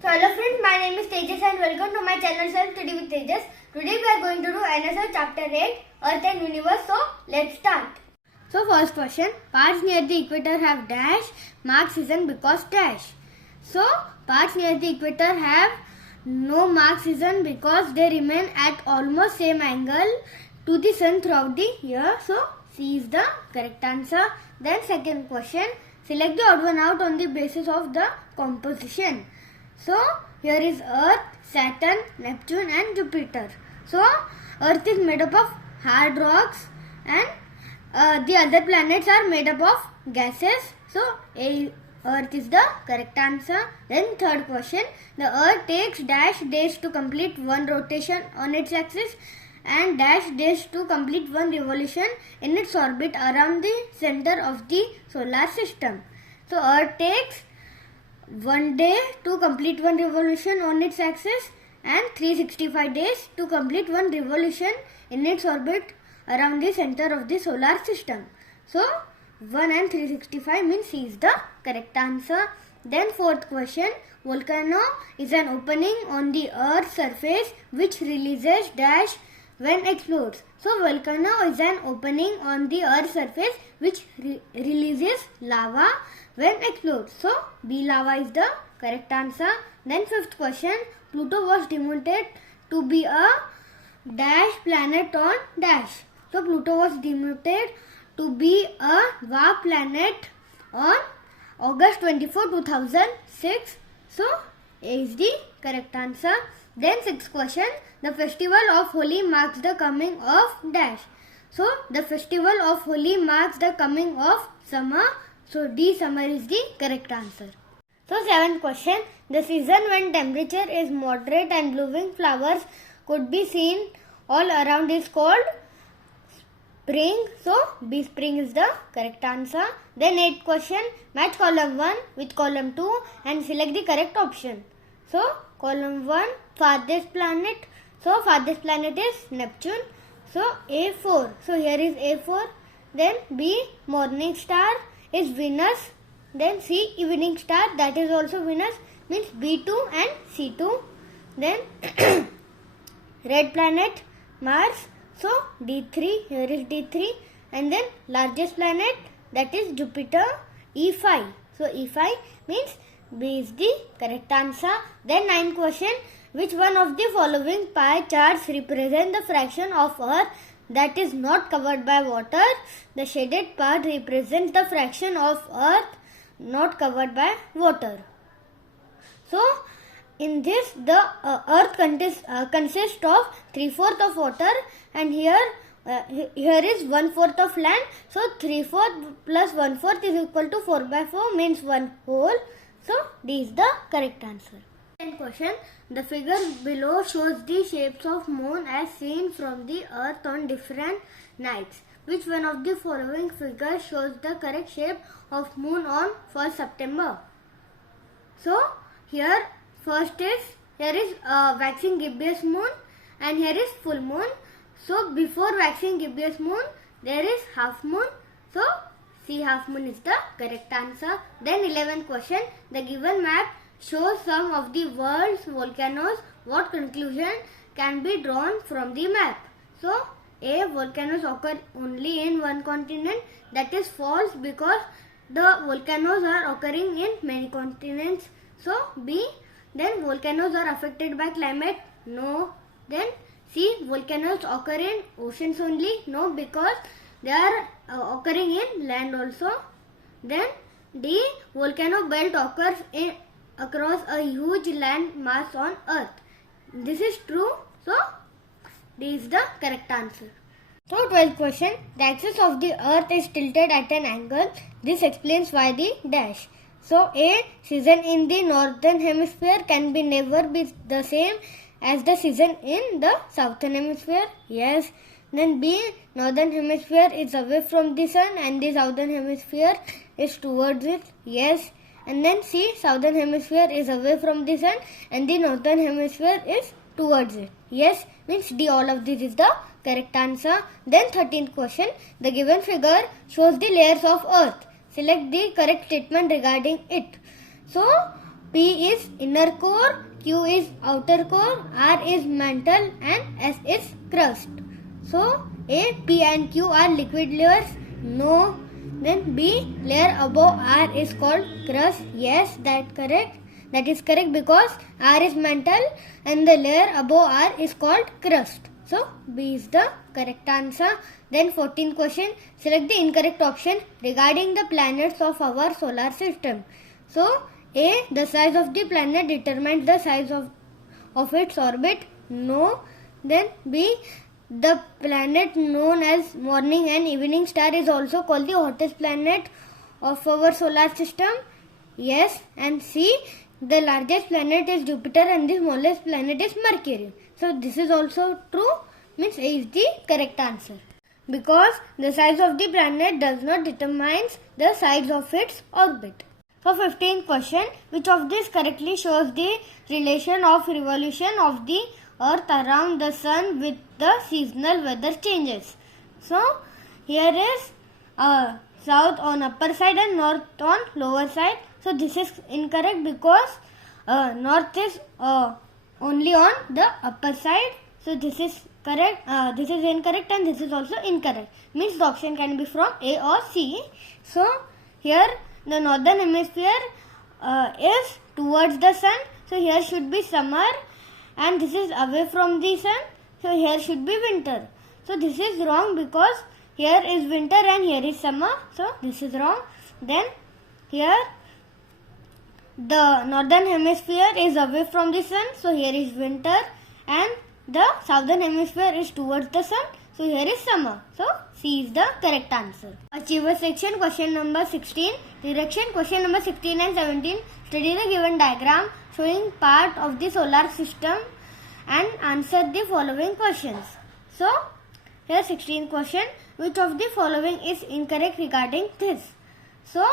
So hello friends, my name is Tejas and welcome to my channel Self Study with Tejas. Today we are going to do NSL chapter 8 Earth and Universe. So let's start. So first question, parts near the equator have dash, marked season because dash. So parts near the equator have no marked season because they remain at almost same angle to the sun throughout the year. So C is the correct answer. Then second question, select the odd one out on the basis of the composition. So here is Earth, Saturn, Neptune and Jupiter. So Earth is made up of hard rocks and the other planets are made up of gases. So Earth is the correct answer. Then third question, the Earth takes dash days to complete one rotation on its axis and dash days to complete one revolution in its orbit around the center of the solar system. So Earth takes 1 day to complete one revolution on its axis and 365 days to complete one revolution in its orbit around the center of the solar system. So 1 and 365 means C is the correct answer. Then fourth question, volcano is an opening on the earth's surface which releases dash when explodes. So volcano is an opening on the earth's surface which releases lava when explodes. So B lava is the correct answer. Then fifth question, Pluto was demoted to be a dash planet on dash. So Pluto was demoted to be a dwarf planet on August 24, 2006. So A is the correct answer. Then sixth question, the festival of Holi marks the coming of dash. So the festival of Holi marks the coming of summer. So D summer is the correct answer. So seventh question, the season when temperature is moderate and blooming flowers could be seen all around is called spring. So B spring is the correct answer. Then eighth question, match column 1 with column 2 and select the correct option. So column 1, farthest planet. So farthest planet is Neptune. So A4. So here is A4. Then B, morning star is Venus. Then C, evening star, that is also Venus, means B2 and C2. Then red planet, Mars. So D3, here is D3. And then largest planet, that is Jupiter, E5. So E5 means B is the correct answer. Then ninth question, which one of the following pie charts represent the fraction of Earth that is not covered by water? The shaded part represents the fraction of Earth not covered by water. So in this the Earth consists of 3/4 of water and here is 1/4 of land. So 3/4 plus 1/4 is equal to 4/4 means 1 whole. So D is the correct answer. Second question, the figure below shows the shapes of moon as seen from the earth on different nights. Which one of the following figures shows the correct shape of moon on 1st September? So here is waxing gibbous moon and here is full moon. So before waxing gibbous moon there is half moon. So C half moon is the correct answer. Then 11th question, the given map shows some of the world's volcanoes. What conclusion can be drawn from the map? So A, volcanoes occur only in one continent, that is false because the volcanoes are occurring in many continents. So B, then volcanoes are affected by climate, no. Then C, volcanoes occur in oceans only, no, because they are occurring in land also. Then D, volcano belt occurs across a huge land mass on earth. This is true. So D is the correct answer. So 12th question, the axis of the earth is tilted at an angle. This explains why the dash. So A, season in the northern hemisphere can never be the same as the season in the southern hemisphere. Yes. Then B, northern hemisphere is away from the sun and the southern hemisphere is towards it. Yes. And then C, southern hemisphere is away from the sun and the northern hemisphere is towards it. Yes, means D, all of this is the correct answer. Then 13th question, the given figure shows the layers of earth. Select the correct statement regarding it. So P is inner core, Q is outer core, R is mantle, and S is crust. So A, P and Q are liquid layers. No. Then B, layer above R is called crust. Yes, that correct. That is correct because R is mantle and the layer above R is called crust. So B is the correct answer. Then 14th question, select the incorrect option regarding the planets of our solar system. So A, the size of the planet determines the size of its orbit. No. Then B, the planet known as morning and evening star is also called the hottest planet of our solar system. Yes. And C, the largest planet is Jupiter and the smallest planet is Mercury. So this is also true, means A is the correct answer. Because the size of the planet does not determine the size of its orbit. So 15th question, which of these correctly shows the relation of revolution of the earth around the sun with the seasonal weather changes? So here is south on upper side and north on lower side. So this is incorrect because north is only on the upper side. So this is correct. This is incorrect and this is also incorrect. Means the option can be from A or C. So here the northern hemisphere is towards the sun. So here should be summer and this is away from the sun. So here should be winter. So this is wrong because here is winter and here is summer. So this is wrong. Then here the northern hemisphere is away from the sun. So here is winter and the southern hemisphere is towards the sun. So here is summer. So C is the correct answer. Achiever section, question number 16. Direction, question number 16 and 17. Study the given diagram showing part of the solar system and answer the following questions. So here 16th question. Which of the following is incorrect regarding this? So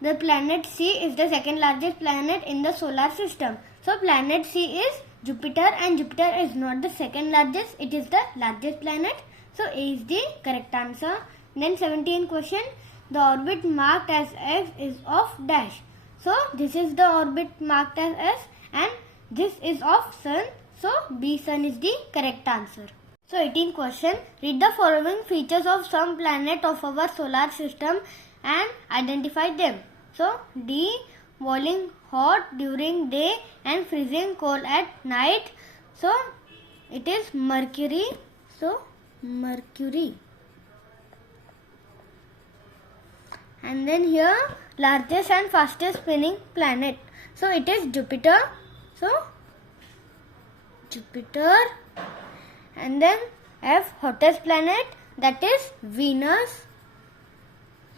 the planet C is the second largest planet in the solar system. So planet C is Jupiter and Jupiter is not the second largest, it is the largest planet. So A is the correct answer. Then 17th question, the orbit marked as X is of dash. So this is the orbit marked as S and this is of Sun. So B, Sun is the correct answer. So 18th question, read the following features of some planet of our solar system and identify them. So D, boiling hot during day and freezing cold at night. So it is Mercury. So Mercury. And then here largest and fastest spinning planet. So it is Jupiter. So Jupiter. And then F, hottest planet, that is Venus.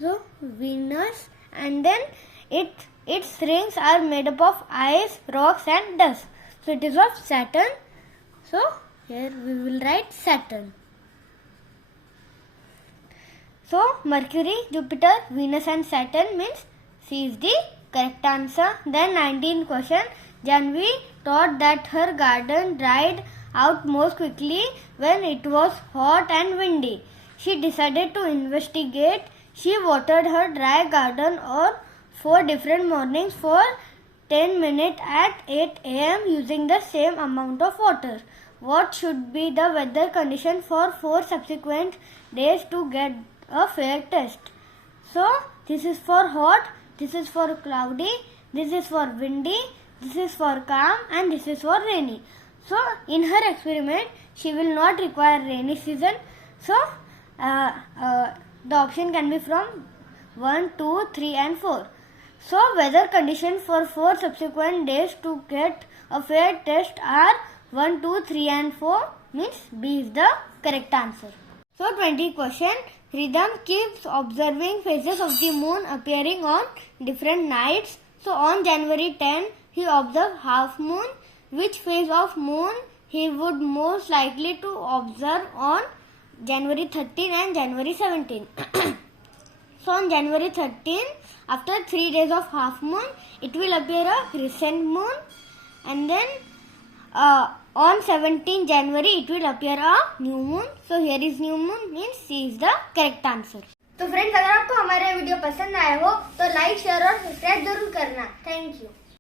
So Venus. And then its rings are made up of ice, rocks and dust. So it is of Saturn. So here we will write Saturn. So Mercury, Jupiter, Venus and Saturn means C is the correct answer. Then 19th question, Janvi thought that her garden dried out most quickly when it was hot and windy. She decided to investigate. She watered her dry garden on 4 different mornings for 10 minutes at 8 am using the same amount of water. What should be the weather condition for 4 subsequent days to get a fair test? So this is for hot, this is for cloudy, this is for windy, this is for calm and this is for rainy. So in her experiment she will not require rainy season. So the option can be from 1, 2, 3 and 4. So weather condition for 4 subsequent days to get a fair test are 1, 2, 3 and 4 means B is the correct answer. So 20 question, Ridham keeps observing phases of the moon appearing on different nights. So on January 10 he observed half moon. Which phase of moon he would most likely to observe on January 13 and January 17? So on January 13, after 3 days of half moon, it will appear a crescent moon, and then on 17 January it will appear a new moon. So here is new moon means C is the correct answer. तो friends, अगर आपको हमारा video पसंद आया हो तो like, share और subscribe जरूर करना. Thank you.